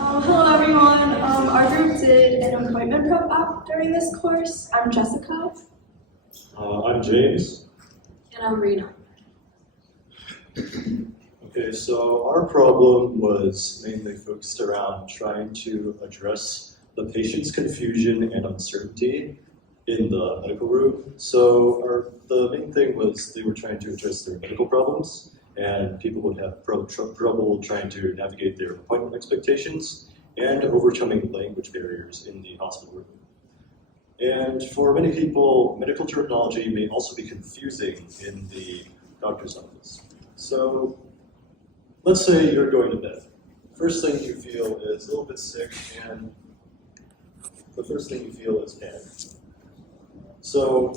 Hello everyone. Our group did an appointment prep app during this course. I'm Jessica. I'm James. And I'm Rena. Okay, so our problem was mainly focused around trying to address the patient's confusion and uncertainty in the medical room. So the main thing was they were trying to address their medical problems, and people would have trouble trying to navigate their appointment expectations and overcoming language barriers in the hospital room. And for many people, medical terminology may also be confusing in the doctor's office. So let's say you're going to bed. First thing you feel is a little bit sick, and the first thing you feel is panic. So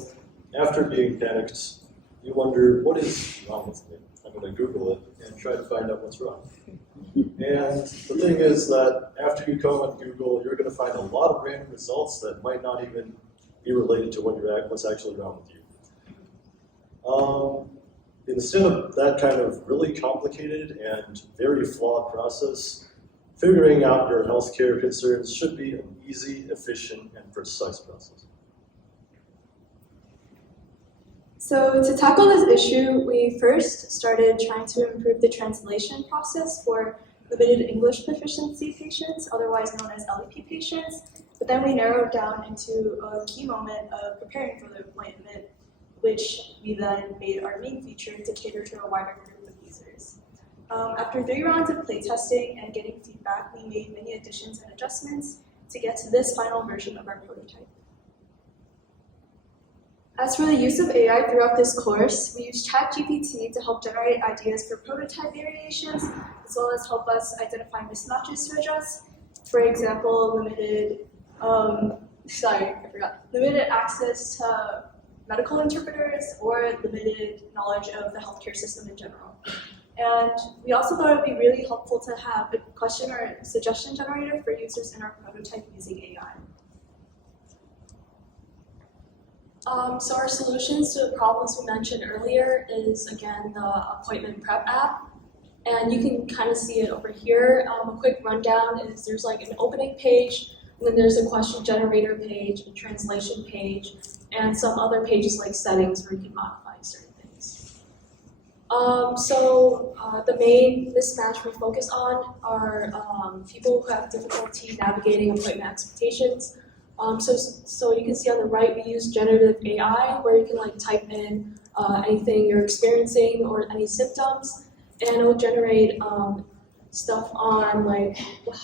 after being panicked, you wonder, what is wrong with me? I'm going to Google it and try to find out what's wrong. And the thing is that after you go on Google, you're going to find a lot of random results that might not even be related to what's actually wrong with you. Instead of that kind of really complicated and very flawed process, figuring out your healthcare concerns should be an easy, efficient, and precise process. So to tackle this issue, we first started trying to improve the translation process for limited English proficiency patients, otherwise known as LEP patients. But then we narrowed down into a key moment of preparing for the appointment, which we then made our main feature to cater to a wider group of users. After 3 rounds of playtesting and getting feedback, we made many additions and adjustments to get to this final version of our prototype. As for the use of AI throughout this course, we used ChatGPT to help generate ideas for prototype variations, as well as help us identify mismatches to adjust. For example, limited access to medical interpreters or limited knowledge of the healthcare system in general. And we also thought it would be really helpful to have a question or suggestion generator for users in our prototype using AI. So our solutions to the problems we mentioned earlier is, again, the appointment prep app. And you can kind of see it over here. A quick rundown is there's like an opening page, and then there's a question generator page, a translation page, and some other pages like settings where you can modify certain things. The main mismatch we focus on are people who have difficulty navigating appointment expectations. So you can see on the right, we use generative AI, where you can like type in anything you're experiencing or any symptoms, and it will generate stuff on like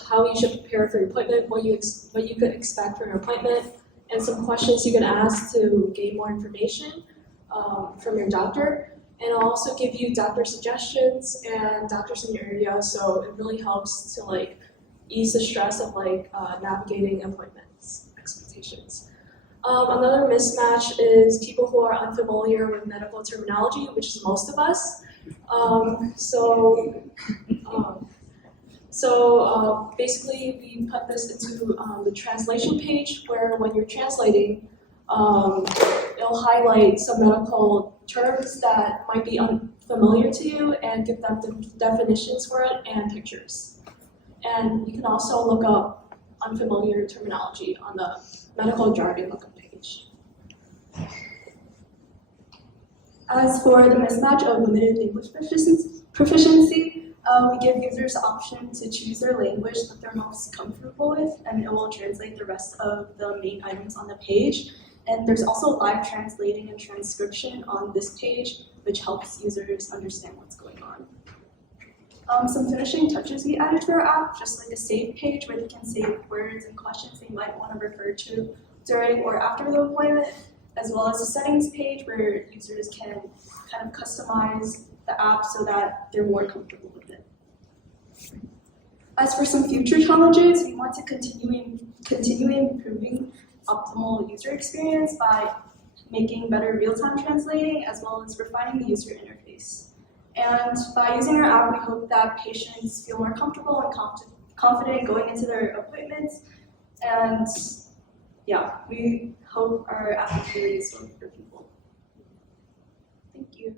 how you should prepare for your appointment, what you could expect from your appointment, and some questions you can ask to gain more information from your doctor. And it'll also give you doctor suggestions and doctors in your area, so it really helps to like ease the stress of like navigating appointments expectations. Another mismatch is people who are unfamiliar with medical terminology, which is most of us. Basically, we put this into the translation page, where when you're translating, it'll highlight some medical terms that might be unfamiliar to you and give them the definitions for it and pictures. And you can also look up unfamiliar terminology on the medical jargon lookup page. As for the mismatch of limited English proficiency, we give users the option to choose their language that they're most comfortable with, and it will translate the rest of the main items on the page. And there's also live translating and transcription on this page, which helps users understand what's going on. Some finishing touches we added to our app, just like a save page where they can save words and questions they might want to refer to during or after the appointment, as well as a settings page where users can kind of customize the app so that they're more comfortable with it. As for some future challenges, we want to continue improving optimal user experience by making better real-time translating, as well as refining the user interface. And by using our app, we hope that patients feel more comfortable and confident going into their appointments. And yeah, we hope our app is really useful for people. Thank you.